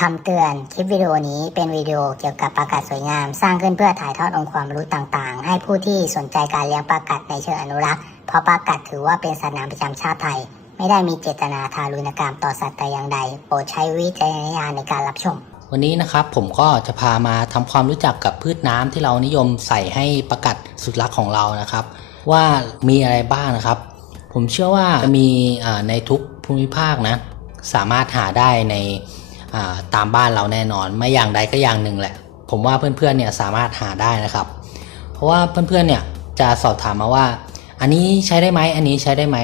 คำเตือน คลิปวิดีโอนี้เป็นวิดีโอเกี่ยวกับปลากัดสวยงาม สร้างขึ้นเพื่อถ่ายทอดองค์ความรู้ต่างๆ ให้ผู้ที่สนใจการเลี้ยงปลากัดในเชิงอนุรักษ์ เพราะปลากัดถือว่าเป็นสัตว์น้ำประจำชาติไทย ไม่ได้มีเจตนาทารุณกรรมต่อสัตว์แต่อย่างใด โปรดใช้วิจารณญาณในการรับชม วันนี้นะครับผมก็จะพามาทำความรู้จักกับพืชน้ำที่เรานิยมใส่ให้ประกัดสุดรักของเรานะครับ ว่ามีอะไรบ้างนะครับ ผมเชื่อว่าจะมีในทุกภูมิภาคนะสามารถหาได้ใน ตามบ้านเราแน่นอนไม่อย่างใดก็อย่างหนึ่งแหละ ผมว่าเพื่อนๆเนี่ยสามารถหาได้นะครับ เพราะว่าเพื่อนๆเนี่ยจะสอบถามมาว่า อันนี้ใช้ได้ไหมอันนี้ใช้ได้ไหม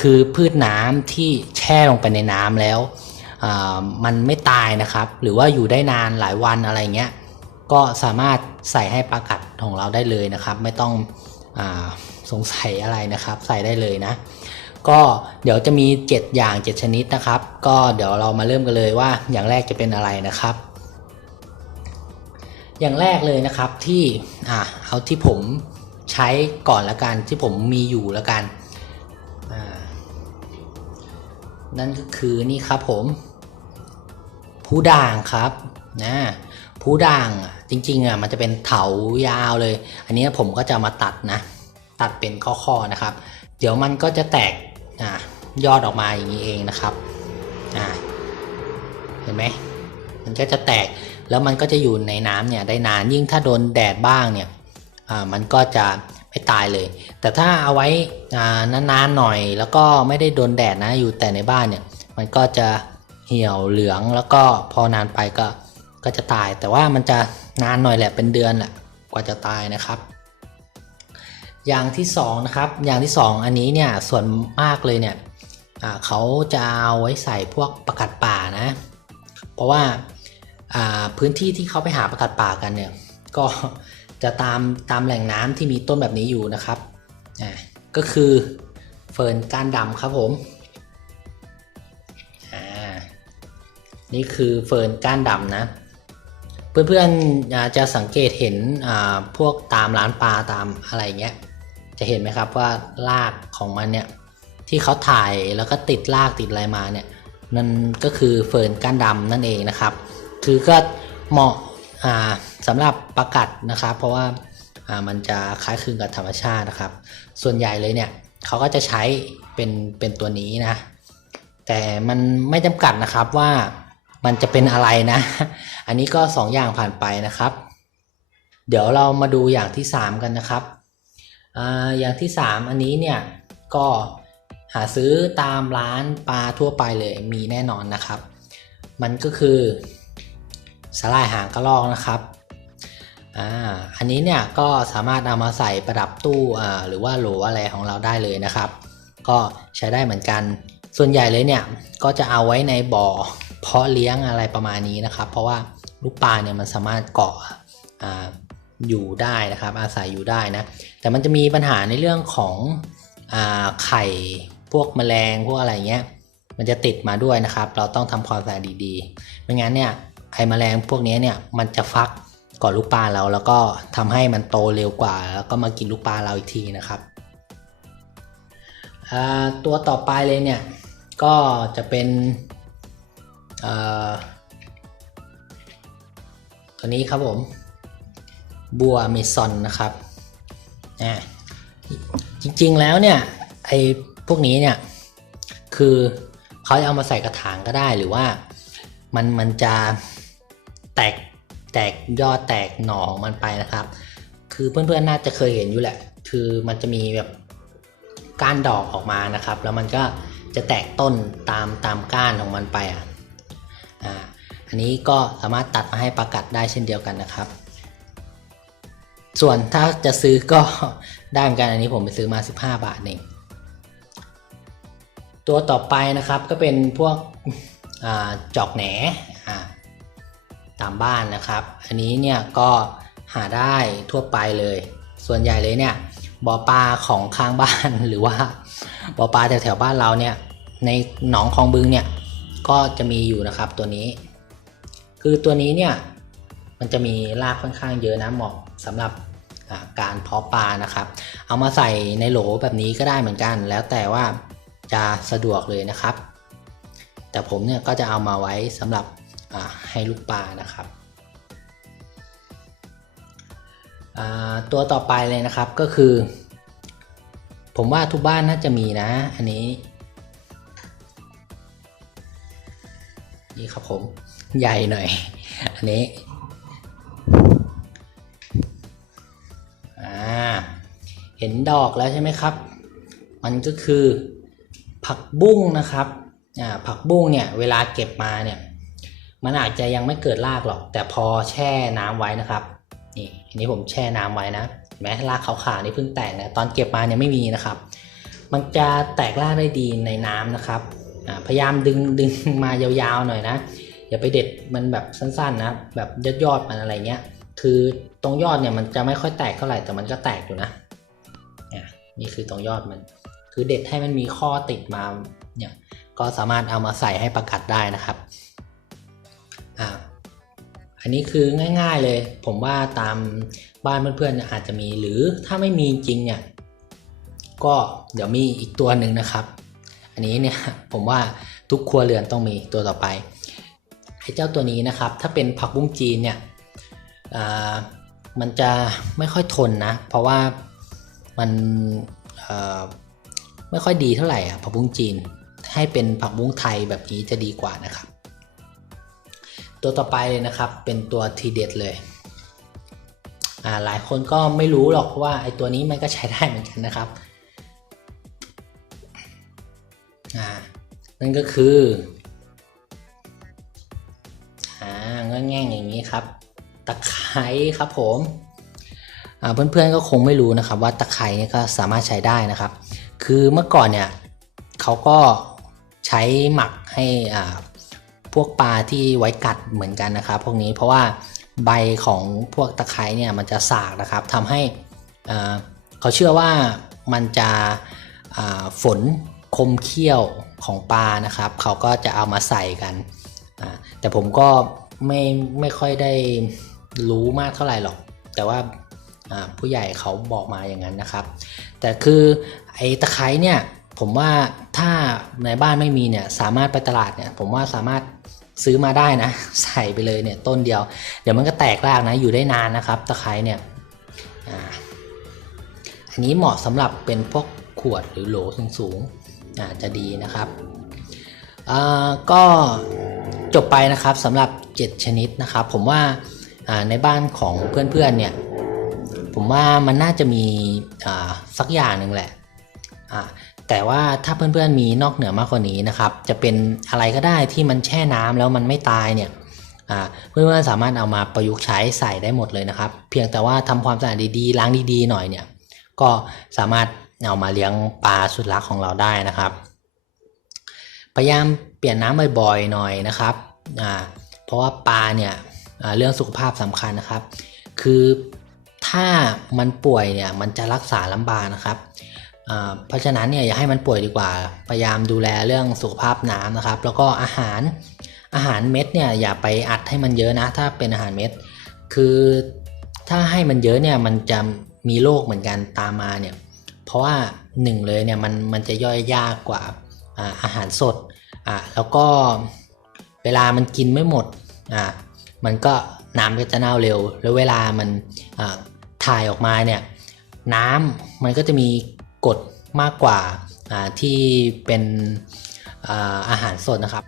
คือพืชน้ำที่แช่ลงไปในน้ำแล้วมันไม่ตายนะครับ หรือว่าอยู่ได้นานหลายวันอะไรเงี้ยก็สามารถใส่ให้ปลากัดของเราได้เลยนะครับ ไม่ต้องอสงสัยอะไรนะครับ ใส่ได้เลยนะ ก็เดี๋ยวจะมี 7 อย่าง 7 ชนิดนะครับ ก็เดี๋ยวเรามาเริ่มกันเลยว่าอย่างแรกจะเป็นอะไรนะครับ อย่างแรกเลยนะครับที่อ่าเอาที่ผมใช้ก่อนละกันที่ผมมีอยู่ละกันนั่นก็คือนี่ครับผมผู้ด่างครับนะผู้ด่างจริงๆอะมันจะเป็นเถายาวเลย อันนี้ผมก็จะมาตัดนะ ตัดเป็นข้อๆนะครับ เดี๋ยวมันก็จะแตก อ่ายอดออกมาอย่างนี้เองนะครับอ่าเห็นไหมมันก็จะแตกแล้วมันก็จะอยู่ในน้ำเนี่ยได้นานยิ่งถ้าโดนแดดบ้างเนี่ยอ่ามันก็จะไม่ตายเลย แต่ถ้าเอาไว้นานๆหน่อยแล้วก็ไม่ได้โดนแดดนะอยู่แต่ในบ้านเนี่ยมันก็จะเหี่ยวเหลืองแล้วก็พอนานไปก็ก็จะตาย แต่ว่ามันจะนานหน่อยแหละเป็นเดือนแหละกว่าจะตายนะครับ อย่างที่สองนะครับอย่างที่สองอันนี้เนี่ยส่วนมากเลยเนี่ยเขาจะเอาไว้ใส่พวกประกัดป่านะ เพราะว่าพื้นที่ที่เขาไปหาประกัดป่ากันเนี่ยก็จะตามตามแหล่งน้ำที่มีต้นแบบนี้อยู่นะครับอ่าก็คือเฟิร์นก้านดำครับผมอ่านี่คือเฟิร์นก้านดำนะเพื่อนๆอ่าจะสังเกตเห็นพวกตามร้านปลาตามอะไรเงี้ย จะเห็นไหมครับว่ารากของมันเนี่ยที่เขาถ่ายแล้วก็ติดรากติดอะไรมาเนี่ยนั่นก็คือเฟิร์นก้านดำนั่นเองนะครับ คือก็เหมาะอ่าสำหรับประกัดนะครับ เพราะว่าอ่ามันจะคล้ายคลึงกับธรรมชาตินะครับ ส่วนใหญ่เลยเนี่ยเขาก็จะใช้เป็นเป็นตัวนี้นะ แต่มันไม่จำกัดนะครับว่ามันจะเป็นอะไรนะ อันนี้ก็ 2 อย่างผ่านไปนะครับ เดี๋ยวเรามาดูอย่างที่ 3 กันนะครับ อย่างที่ 3 อันนี้เนี่ยก็หาซื้อตามร้านปลาทั่วไปเลยมีแน่นอนนะครับ มันก็คือสาหร่ายหางกระรอกนะครับอ่าอันนี้เนี่ยก็สามารถเอามาใส่ประดับตู้อ่าหรือว่าโหลอะไรของเราได้เลยนะครับ ก็ใช้ได้เหมือนกัน ส่วนใหญ่เลยเนี่ยก็จะเอาไว้ในบ่อเพาะเลี้ยงอะไรประมาณนี้นะครับ เพราะว่าลูกปลาเนี่ยมันสามารถเกาะอา อยู่ได้นะครับ อาศัยอยู่ได้นะ แต่มันจะมีปัญหาในเรื่องของอไข่พวกแมลงพวกอะไรเงี้ย มันจะติดมาด้วยนะครับ เราต้องทำความสะอาดดีๆ ไม่งั้นเนี่ยไอ้แมลงพวกนี้เนี่ยมันจะฟักก่อนลูกปลาเราแล้วก็ทำให้มันโตเร็วกว่า แล้วก็มากินลูกปลาเราอีกทีนะครับ ตัวต่อไปเลยเนี่ยก็จะเป็นตัวนี้ครับผม บัวเมซอนนะครับจริงๆแล้วเนี่ยไอ้พวกนี้เนี่ยคือเขาจะเอามาใส่กระถางก็ได้หรือว่ามันมันจะแตกแตกยอดแตกหน่อของมันไปนะครับ คือเพื่อนๆน่าจะเคยเห็นอยู่แหละ คือมันจะมีแบบก้านดอกออกมานะครับ แล้วมันก็จะแตกต้นตามตามก้านของมันไปอะอ่าอันนี้ก็สามารถตัดมาให้ประกัดได้เช่นเดียวกันนะครับ ส่วนถ้าจะซื้อก็ได้เหมือนกันอันนี้ผมไปซื้อมา 15 บาทเองตัวต่อไปนะครับก็เป็นพวกอจอกแหนตามบ้านนะครับ อันนี้เนี่ยก็หาได้ทั่วไปเลย ส่วนใหญ่เลยเนี่ยบ่อปลาของข้างบ้านหรือว่าบ่อปลาแถวๆบ้านเราเนี่ยในหนองคลองบึงเนี่ยก็จะมีอยู่นะครับตัวนี้ คือตัวนี้เนี่ยมันจะมีรากค่อนข้างเยอะนะเหมาะ สำหรับการเพาะปลานะครับ เอามาใส่ในโหลแบบนี้ก็ได้เหมือนกัน แล้วแต่ว่าจะสะดวกเลยนะครับ แต่ผมเนี่ยก็จะเอามาไว้สำหรับให้ลูกปลานะครับตัวต่อไปเลยนะครับก็คือ ผมว่าทุกบ้านน่าจะมีนะ อันนี้ นี่ครับผมใหญ่หน่อย อันนี้ ห็นดอกแล้วใช่ไหมครับ มันก็คือผักบุ้งนะครับอ่าผักบุ้งเนี่ยเวลาเก็บมาเนี่ยมันอาจจะยังไม่เกิดรากหรอก แต่พอแช่น้ำไว้นะครับนี่อันนี้ผมแช่น้ำไว้นะเห็นไหมรากขาวๆนี่เพิ่งแตกนะตอนเก็บมาเนี่ยไม่มีนะครับ มันจะแตกรากได้ดีในน้ำนะครับอ่าพยายามดึงดึงมายาวๆหน่อยนะอย่าไปเด็ดมันแบบสั้นๆนะแบบยอดยอดๆมันอะไรเงี้ยคือตรงยอดเนี่ยมันจะไม่ค่อยแตกเท่าไหร่แต่มันก็แตกอยู่นะ นี่คือตรงยอดมัน คือเด็ดให้มันมีข้อติดมาเนี่ยก็สามารถเอามาใส่ให้ประกัดได้นะครับอ่าอันนี้คือง่ายๆเลย ผมว่าตามบ้านเพื่อนๆอาจจะมีหรือถ้าไม่มีจริงเนี่ยก็เดี๋ยวมีอีกตัวหนึ่งนะครับ อันนี้เนี่ยผมว่าทุกครัวเรือนต้องมีตัวต่อไปไอ้เจ้าตัวนี้นะครับ ถ้าเป็นผักบุ้งจีนเนี่ยมันจะไม่ค่อยทนนะ เพราะว่า มันไม่ค่อยดีเท่าไหร่อะผักบุ้งจีน ให้เป็นผักบุ้งไทยแบบนี้จะดีกว่านะครับ ตัวต่อไปเลยนะครับเป็นตัวทีเด็ดเลยอ่าหลายคนก็ไม่รู้หรอกว่าไอ้ตัวนี้มันก็ใช้ได้เหมือนกันนะครับอ่านั่นก็คืออ่าง่ายๆอย่างนี้ครับ ตะไคร้ครับผม เพื่อนๆก็คงไม่รู้นะครับว่าตะไคร้เนี่ก็สามารถใช้ได้นะครับ คือเมื่อก่อนเนี่ยเขาก็ใช้หมักให้พวกปลาที่ไว้กัดเหมือนกันนะครับ พวกนี้เพราะว่าใบของพวกตะไคร้เนี่ยมันจะสากนะครับทำให้เขาเชื่อว่ามันจะฝนคมเขี้ยวของปลานะครับ เขาก็จะเอามาใส่กัน แต่ผมก็ไม่ไม่ค่อยได้รู้มากเท่าไหร่หรอก แต่ว่า ผู้ใหญ่เขาบอกมาอย่างนั้นนะครับ แต่คือไอ้ตะไคร้เนี่ยผมว่าถ้าในบ้านไม่มีเนี่ยสามารถไปตลาดเนี่ยผมว่าสามารถซื้อมาได้นะ ใส่ไปเลยเนี่ยต้นเดียว เดี๋ยวมันก็แตกรากนะอยู่ได้นานนะครับ ตะไคร้เนี่ยอันนี้เหมาะสำหรับเป็นพวกขวดหรือโหลสูงๆจะดีนะครับก็จบไปนะครับสำหรับ 7 ชนิดนะครับ ผมว่าในบ้านของเพื่อนๆเนี่ย ผมว่ามันน่าจะมีสักอย่างหนึ่งแหละแต่ว่าถ้าเพื่อนๆมีนอกเหนือมากกว่านี้นะครับ จะเป็นอะไรก็ได้ที่มันแช่น้ำแล้วมันไม่ตายเนี่ยเพื่อนๆสามารถเอามาประยุกต์ใช้ใส่ได้หมดเลยนะครับ เพียงแต่ว่าทำความสะอาดดีๆล้างดีๆหน่อยเนี่ยก็สามารถเอามาเลี้ยงปลาสุดรักของเราได้นะครับ พยายามเปลี่ยนน้ำบ่อยๆหน่อยนะครับเพราะว่าปลาเนี่ยเรื่องสุขภาพสำคัญนะครับ คือ ถ้ามันป่วยเนี่ยมันจะรักษาลำบากนะครับเพราะฉะนั้นเนี่ยอย่าให้มันป่วยดีกว่า พยายามดูแลเรื่องสุขภาพน้ำนะครับ แล้วก็อาหารอาหารเม็ดเนี่ยอย่าไปอัดให้มันเยอะนะ ถ้าเป็นอาหารเม็ด คือถ้าให้มันเยอะเนี่ยมันจะมีโรคเหมือนกันตามมาเนี่ย เพราะว่าหนึ่งเลยเนี่ยมันมันจะย่อยยากกว่าอาอาหารสดอ่าแล้วก็เวลามันกินไม่หมดอ่ามันก็น้ำก็จะเน่าเร็ว แล้วเวลามันอ่า ถ่ายออกมาเนี่ยน้ำมันก็จะมีกรดมากกว่าที่เป็นอาหารสดนะครับ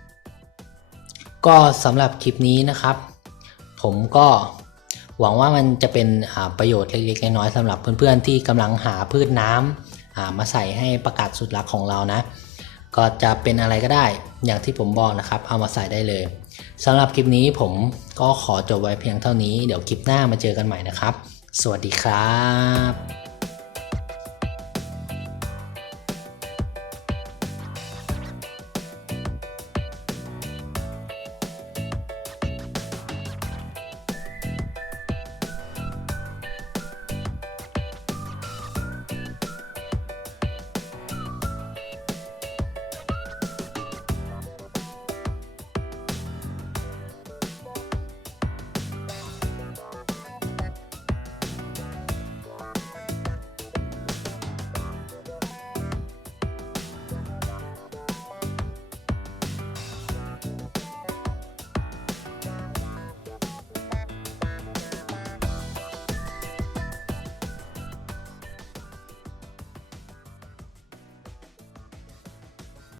ก็สำหรับคลิปนี้นะครับ ผมก็หวังว่ามันจะเป็นประโยชน์เล็กๆน้อยๆสำหรับเพื่อนๆที่กำลังหาพืชน้ำามาใส่ให้ประกาศสุดรักของเรานะ ก็จะเป็นอะไรก็ได้อย่างที่ผมบอกนะครับ เอามาใส่ได้เลยสำหรับคลิปนี้ผมก็ขอจบไว้เพียงเท่านี้ เดี๋ยวคลิปหน้ามาเจอกันใหม่นะครับ สวัสดีครับ